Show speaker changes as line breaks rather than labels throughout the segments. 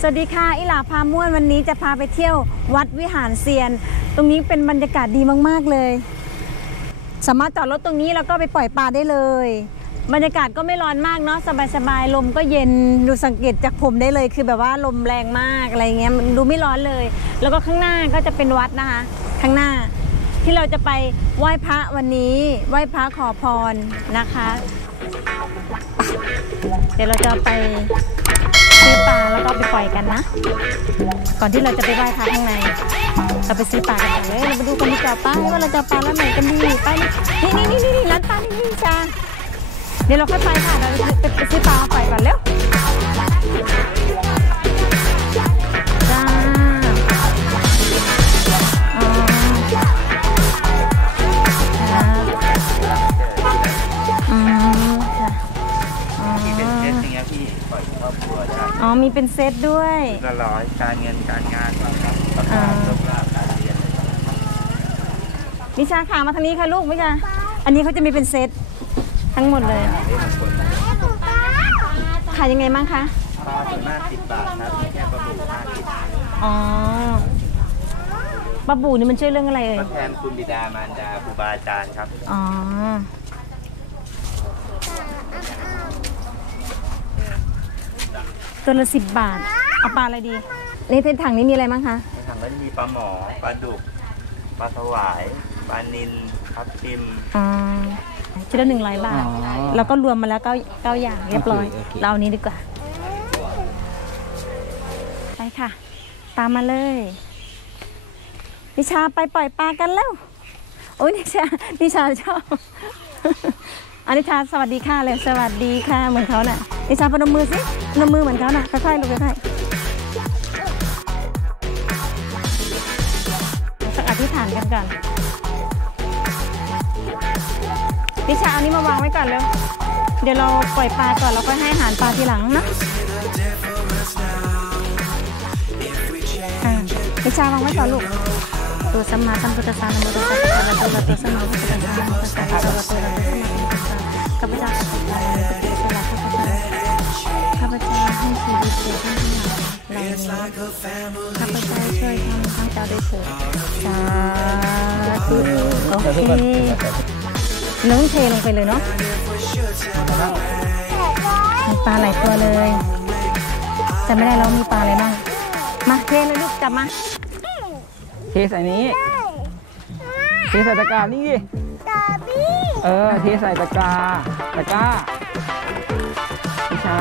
สวัสดีค่ะ อิหลาพาม่วนวันนี้จะพาไปเที่ยววัดวิหารเซียน ตรงนี้เป็นบรรยากาศดีมาก ๆ เลย สามารถจอดรถตรงนี้แล้วก็ไปปล่อยปลาได้เลย บรรยากาศก็ไม่ร้อนมากเนาะสบายๆลมก็เย็นดูสังเกตจากผมได้เลย คือแบบว่าลมแรงมากอะไรเงี้ยมันดูไม่ร้อนเลย แล้วก็ข้างหน้าก็จะเป็นวัดนะคะ ข้างหน้าที่เราจะไปไหว้พระวันนี้ ไหว้พระขอพรนะคะ เดี๋ยวเราจะไป ซื้อปลาแล้วก็ไปปล่อยกันนะ ก่อนที่เราจะไปไหว้พระข้างใน เราไปซื้อปลากันก่อนเลยเรามาดูกันดีกว่าป้าว่าเราจะปลาแล้วไหนกันดีป้านี่นี่นี่นี่ร้านปลานี่นี่จ้าเดี๋ยวเราค่อยไปค่ะเราไปไปซื้อปลามาปล่อยก่อนเร็ว มี
เป็นเซตด้
วย
ละร้อยการเงินการงานครับประกอบสุขภาพการเรียน
นิชาขามาทางนี้ค่ะลูกนิชาอันนี้เขาจะมีเป็นเซตทั้งหมดเลยขายยังไงบ้างคะ
ปลาส่วนมากสิบบาทครับมีแค่ปลาบูห้าสิบ
อ๋อปลาบูนี่มันช่วยเรื่องอะไรเอ่ย
ทดแทนคุณบิดามารดาครูบาอาจารย์ครับ
อ๋อ ตัวละสิบบาท เอาปลาอะไรดีในเทนถังนี้มีอะไรบ้างคะ
ในถังก็จะมีปลาหมอปลาดุกปลาสวายปลานิลทับทิม
อ๋อชุดละหนึ่งร้อยบาทแล้วก็รวมมาแล้วเก้าเก้าอย่างเรียบร้อย
โอเคโอเค
เราเอานี้ดีกว่า ไปค่ะ ตามมาเลย นิชาไปปล่อยปลากันแล้ว โอ้ยนิชา นิชาชอบอันนิชาสวัสดีค่ะเลยสวัสดีค่ะเหมือนเขาน่ะ นิชาพนมมือสิพนมมือเหมือนเขาน่ะค่อยๆลูกค่อยๆสักอธิษฐานกันก่อนนิชาเอานี้มาวางไว้ก่อนเร็วเดี๋ยวเราปล่อยปลาก่อนแล้วค่อยให้อาหารปลาทีหลังนะอะนิชาวางไว้ก่อนลูกตัวสัมมาสัมพุทธัสสะนะโมตัสสะภะคะวะโตอะระหะโตสัมมาสัมพุทธัสสะ ข้าพเจ้าช่วยทำข้าพเจ้าด้วยเถิดสาธุโอเคน้องเทลงไปเลยเนาะมีปลาหลายตัวเลยจำไม่ได้แล้วมีปลาอะไรบ้าง มาเทเลยลูกจับมา
เทใส่นี้ เทใส่ตะกร้านี่ดิเออ เทใส่ตะกร้าตะกร้านิชา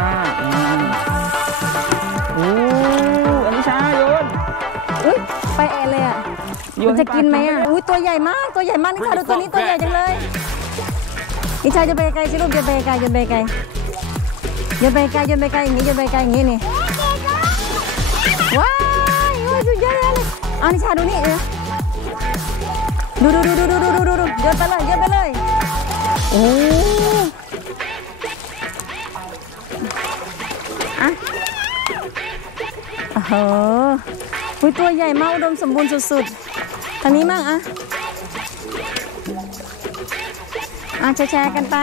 มันน
จะกินไหมอะอุ้ยตัวใหญ่มากตัวใหญ่มากนิชาดูตัวนี้ตัวใหญ่จังเลยนิชาจะไปไกลสิลูกจะไปไกลจะไปไกลจะไปไกลจะไปไกลอย่างนี้จะไปไกลอย่างนี้นี่ว้ายโอ้ยสุดยอดเลยเอานิชาดูนี่เออดูดูดูดูดูดูดูดูโยนไปเลยโยนไปเลยโอ้อะโอ้โหอุ้ยตัวใหญ่มากอุดมสมบูรณ์สุดๆทางนี้มั่งอะอะแชร์ๆกันไป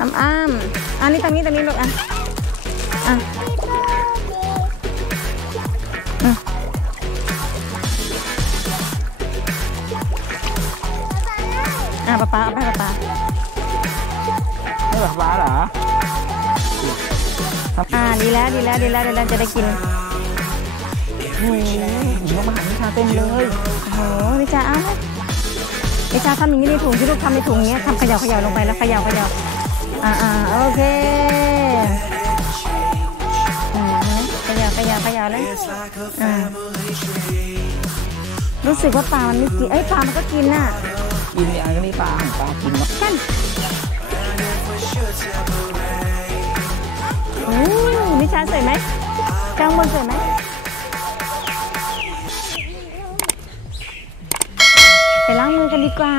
อ้ำอ้ำอันนี้ตรงนี้ตรงนี้ลูกอะอะอืมอะป๊าป๊าเอาไปป๊าป๊า
ให้แบบฟ้าเหรอ
อ่าดีแล้วดีแล้วดีแล้วเดี๋ยวเราจะได้กิน
โอ้ โหหญิงมาหานิชาเต็มเลย
โอ้โหนิชาเอาไหมนิชาทำอย่างนี้ในถุงที่ลูกทำในถุงเนี้ยทำเขย่าเขย่าลงไปแล้วเขย่าเขย่าอ่าอ่าโอเคอืมเขย่าเขย่าเขย่าเลยอ่ารู้สึกว่าปลามันไม่กิน เอ้ยปลามันก็กินน่ะ
กินอย่างนี้ปลาของปลากินวะ
กันโอ้นิชาสวยไหมกลางบนสวยไหม ดีกว่า